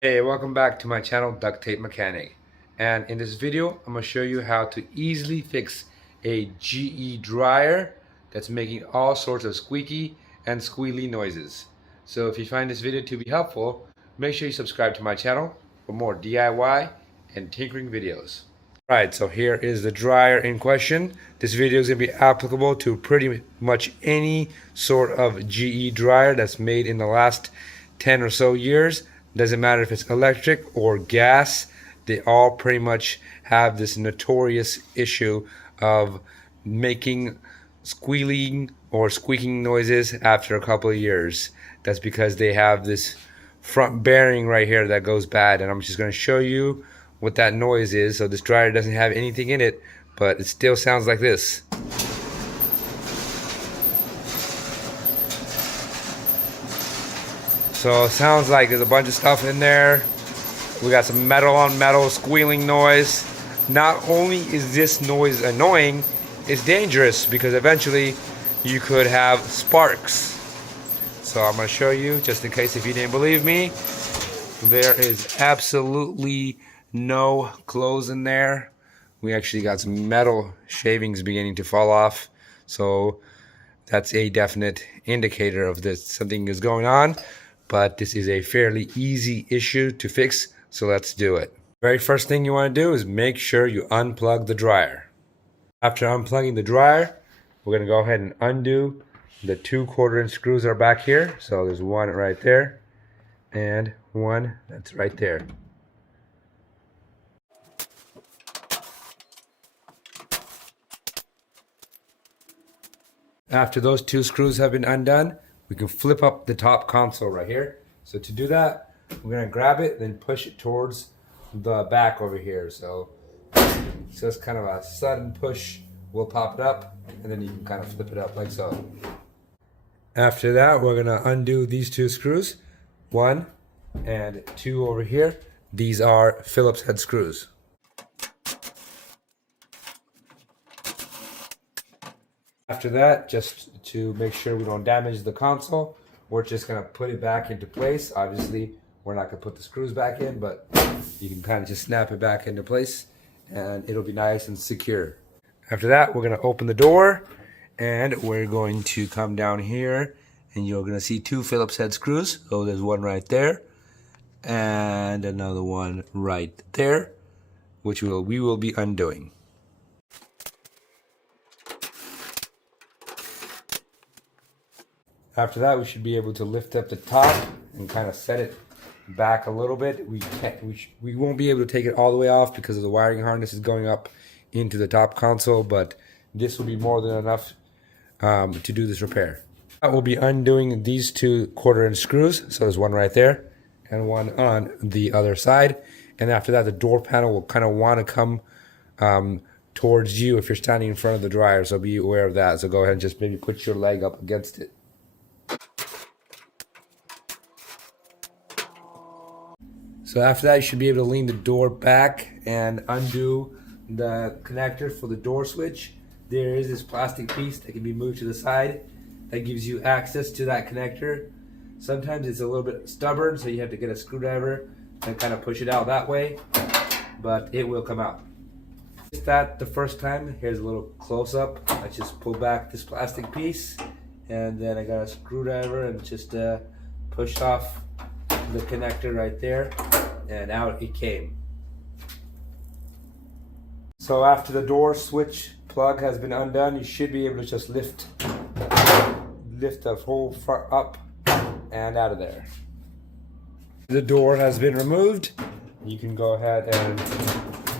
Hey, welcome back to my channel, Duct Tape Mechanic. And in this video, I'm going to show you how to easily fix a GE dryer that's making all sorts of squeaky and squealy noises. So if you find this video to be helpful, make sure you subscribe to my channel for more DIY and tinkering videos. Right, so here is the dryer in question. This video is going to be applicable to pretty much any sort of GE dryer that's made in the last 10 or so years. Doesn't matter if it's electric or gas, they all pretty much have this notorious issue of making squealing or squeaking noises after a couple of years. That's because they have this front bearing right here that goes bad, and I'm just going to show you what that noise is. So this dryer doesn't have anything in it, but it still sounds like this. So it sounds like there's a bunch of stuff in there. We got some metal on metal squealing noise. Not only is this noise annoying, it's dangerous because eventually you could have sparks. So I'm going to show you, just in case if you didn't believe me. There is absolutely no clothes in there. We actually got some metal shavings beginning to fall off. So that's a definite indicator of this. Something is going on, but this is a fairly easy issue to fix. So let's do it. Very first thing you want to do is make sure you unplug the dryer. After unplugging the dryer, we're going to go ahead and undo the 2 1/4-inch screws that are back here. So there's one right there and one that's right there. After those 2 screws have been undone, we can flip up the top console right here. So to do that, we're going to grab it, then push it towards the back over here. So it's kind of a sudden push will pop it up, and then you can kind of flip it up like so. After that, we're going to undo these 2 screws, 1 and 2 over here. These are Phillips head screws. After that, just to make sure we don't damage the console, we're just going to put it back into place. Obviously, we're not going to put the screws back in, but you can kind of just snap it back into place and it'll be nice and secure. After that, we're going to open the door and we're going to come down here and you're going to see 2 Phillips head screws. So there's one right there and another one right there, which we will be undoing. After that, we should be able to lift up the top and kind of set it back a little bit. We won't be able to take it all the way off because of the wiring harness is going up into the top console, but this will be more than enough to do this repair. We'll be undoing these 2 1/4-inch screws. So there's one right there and one on the other side. And after that, the door panel will kind of want to come towards you if you're standing in front of the dryer. So be aware of that. So go ahead and just maybe put your leg up against it. So after that, you should be able to lean the door back and undo the connector for the door switch. There is this plastic piece that can be moved to the side that gives you access to that connector. Sometimes it's a little bit stubborn, so you have to get a screwdriver and kind of push it out that way, but it will come out. If that the first time, here's a little close-up. I just pull back this plastic piece and then I got a screwdriver and just pushed off the connector right there and out it came. So after the door switch plug has been undone, you should be able to just lift the whole front up and out of there. The door has been removed. You can go ahead and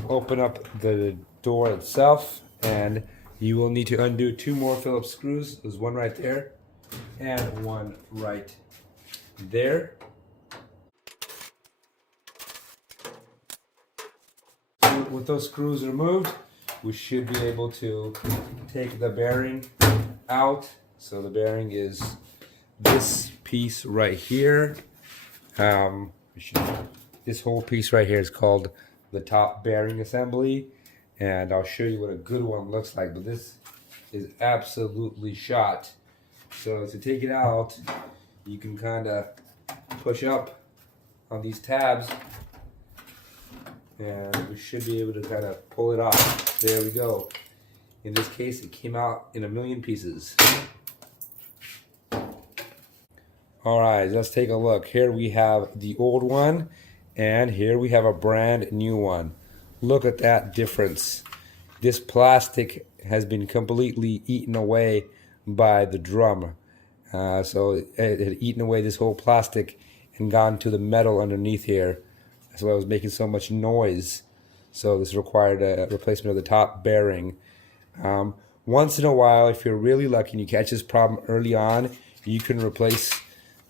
open up the door itself, and you will need to undo 2 more Phillips screws. There's one right there and one right there. With those screws removed, we should be able to take the bearing out. So the bearing is this piece right here. This whole piece right here is called the top bearing assembly, and I'll show you what a good one looks like, but this is absolutely shot. So to take it out, you can kind of push up on these tabs, and we should be able to kind of pull it off. There we go. In this case, it came out in a million pieces. All right, let's take a look. Here we have the old one, and here we have a brand new one. Look at that difference. This plastic has been completely eaten away by the drum. So it had eaten away this whole plastic and gone to the metal underneath here. That's why it was making so much noise. So this required a replacement of the top bearing. Once in a while, if you're really lucky and you catch this problem early on, you can replace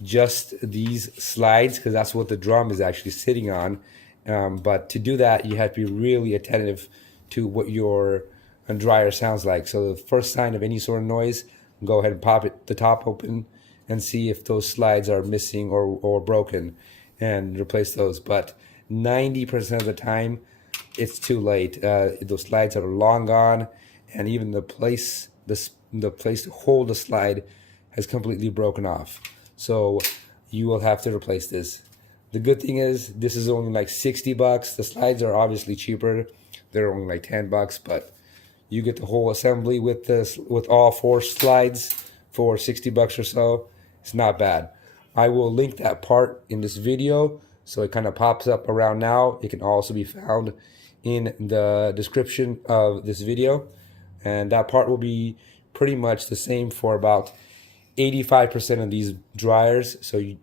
just these slides, because that's what the drum is actually sitting on. But to do that, you have to be really attentive to what your dryer sounds like. So the first sign of any sort of noise, go ahead and pop the top open and see if those slides are missing or broken, and replace those. But 90% of the time, it's too late. Those slides are long gone, and even the place to hold the slide has completely broken off. So you will have to replace this. The good thing is this is only like $60. The slides are obviously cheaper. They're only like $10, but you get the whole assembly with this, with all 4 slides for $60 or so. It's not bad. I will link that part in this video, so it kind of pops up around now. It can also be found in the description of this video, and that part will be pretty much the same for about 85% of these dryers.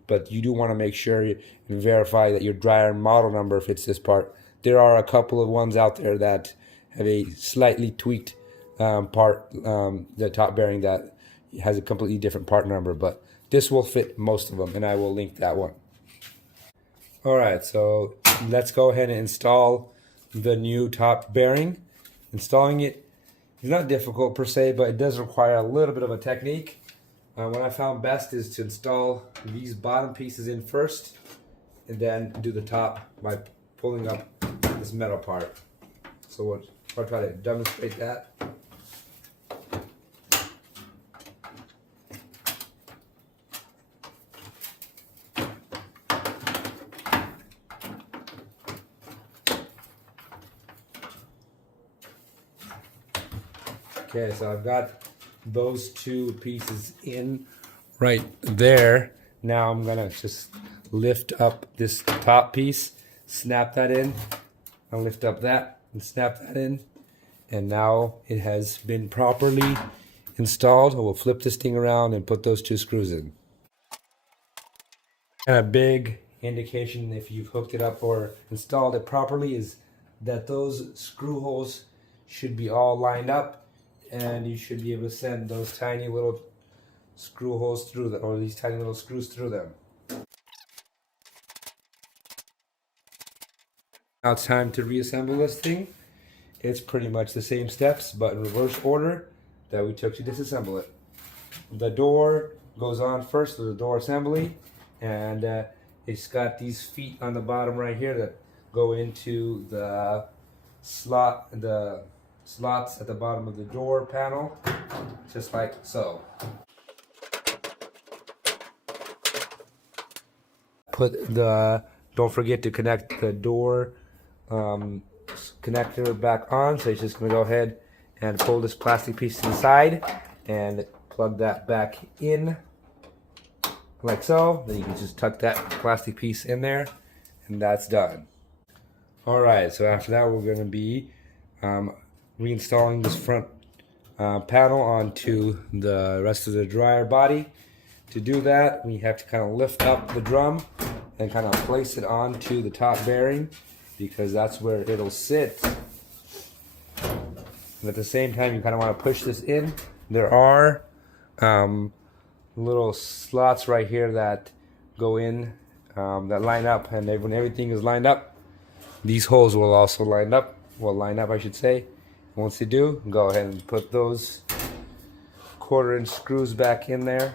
But you do want to make sure and verify that your dryer model number fits this part. There are a couple of ones out there that have a slightly tweaked part, the top bearing, that has a completely different part number, but this will fit most of them, and I will link that one. All right, so let's go ahead and install the new top bearing. Installing it is not difficult per se, but it does require a little bit of a technique. What I found best is to install these bottom pieces in first, and then do the top by pulling up this metal part. So I'll try to demonstrate that. Okay, so I've got those 2 pieces in right there. Now I'm gonna just lift up this top piece, snap that in. I'll lift up that and snap that in, and now it has been properly installed. I will flip this thing around and put those 2 screws in. And a big indication if you've hooked it up or installed it properly is that those screw holes should be all lined up, and you should be able to send those tiny little screw holes through them, or these tiny little screws through them. Now it's time to reassemble this thing. It's pretty much the same steps, but in reverse order that we took to disassemble it. The door goes on first with the door assembly, and it's got these feet on the bottom right here that go into the slots at the bottom of the door panel, just like so. Don't forget to connect the door connector back on. So you're just gonna go ahead and pull this plastic piece to the side and plug that back in like so. Then you can just tuck that plastic piece in there, and that's done. All right, so after that we're gonna be reinstalling this front panel onto the rest of the dryer body. To do that, we have to kind of lift up the drum and kind of place it onto the top bearing, because that's where it'll sit. And at the same time, you kind of want to push this in. There are little slots right here that go in, that line up, and when everything is lined up, these holes will also line up, I should say. Once they do, go ahead and put those 1/4-inch screws back in there.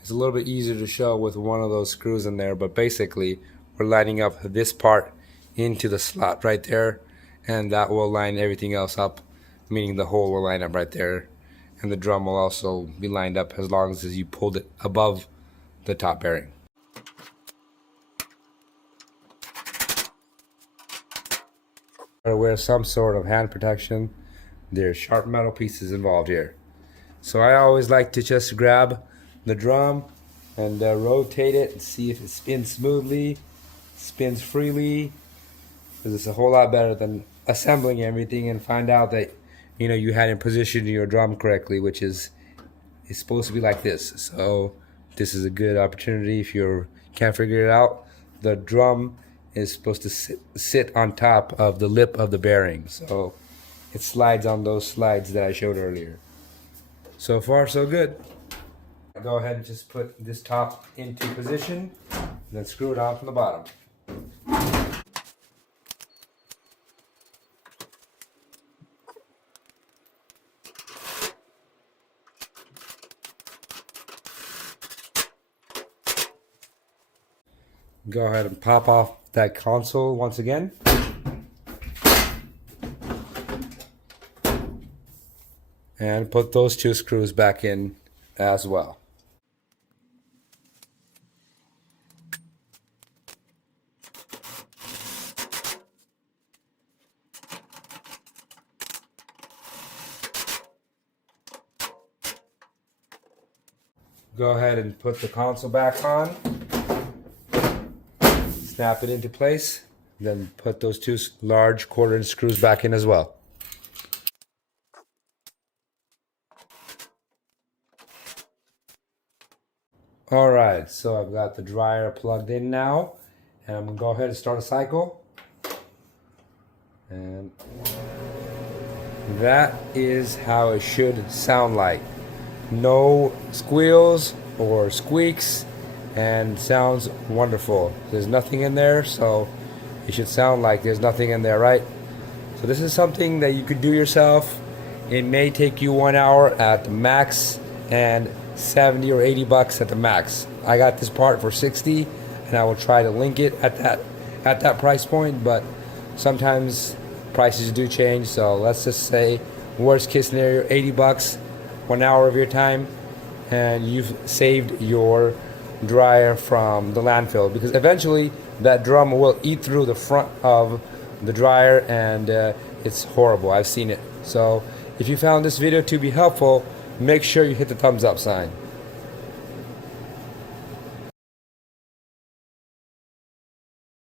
It's a little bit easier to show with one of those screws in there, but basically we're lining up this part into the slot right there, and that will line everything else up, meaning the hole will line up right there. and the drum will also be lined up as long as you pulled it above the top bearing. To wear some sort of hand protection. There's sharp metal pieces involved here. So I always like to just grab the drum and rotate it and see if it spins smoothly, spins freely, because it's a whole lot better than assembling everything and find out that you hadn't positioned your drum correctly, which is it's supposed to be like this. So this is a good opportunity if you can't figure it out. The drum is supposed to sit on top of the lip of the bearing, so it slides on those slides that I showed earlier. So far so good. Go ahead and just put this top into position and then screw it on from the bottom. Go ahead and pop off that console once again. And put those two screws back in as well. Go ahead and put the console back on. Snap it into place. Then put those two large 1/4-inch screws back in as well. Alright, so I've got the dryer plugged in now, and I'm going to go ahead and start a cycle. And that is how it should sound like. No squeals or squeaks, and sounds wonderful. There's nothing in there, so it should sound like there's nothing in there, right? So this is something that you could do yourself. It may take you 1 hour at the max and 70 or 80 bucks at the max. I got this part for 60, and I will try to link it at that price point, but sometimes prices do change. So let's just say worst case scenario, 80 bucks, 1 hour of your time, and you've saved your dryer from the landfill, because eventually that drum will eat through the front of the dryer, and it's horrible. I've seen it. So if you found this video to be helpful, make sure you hit the thumbs up sign.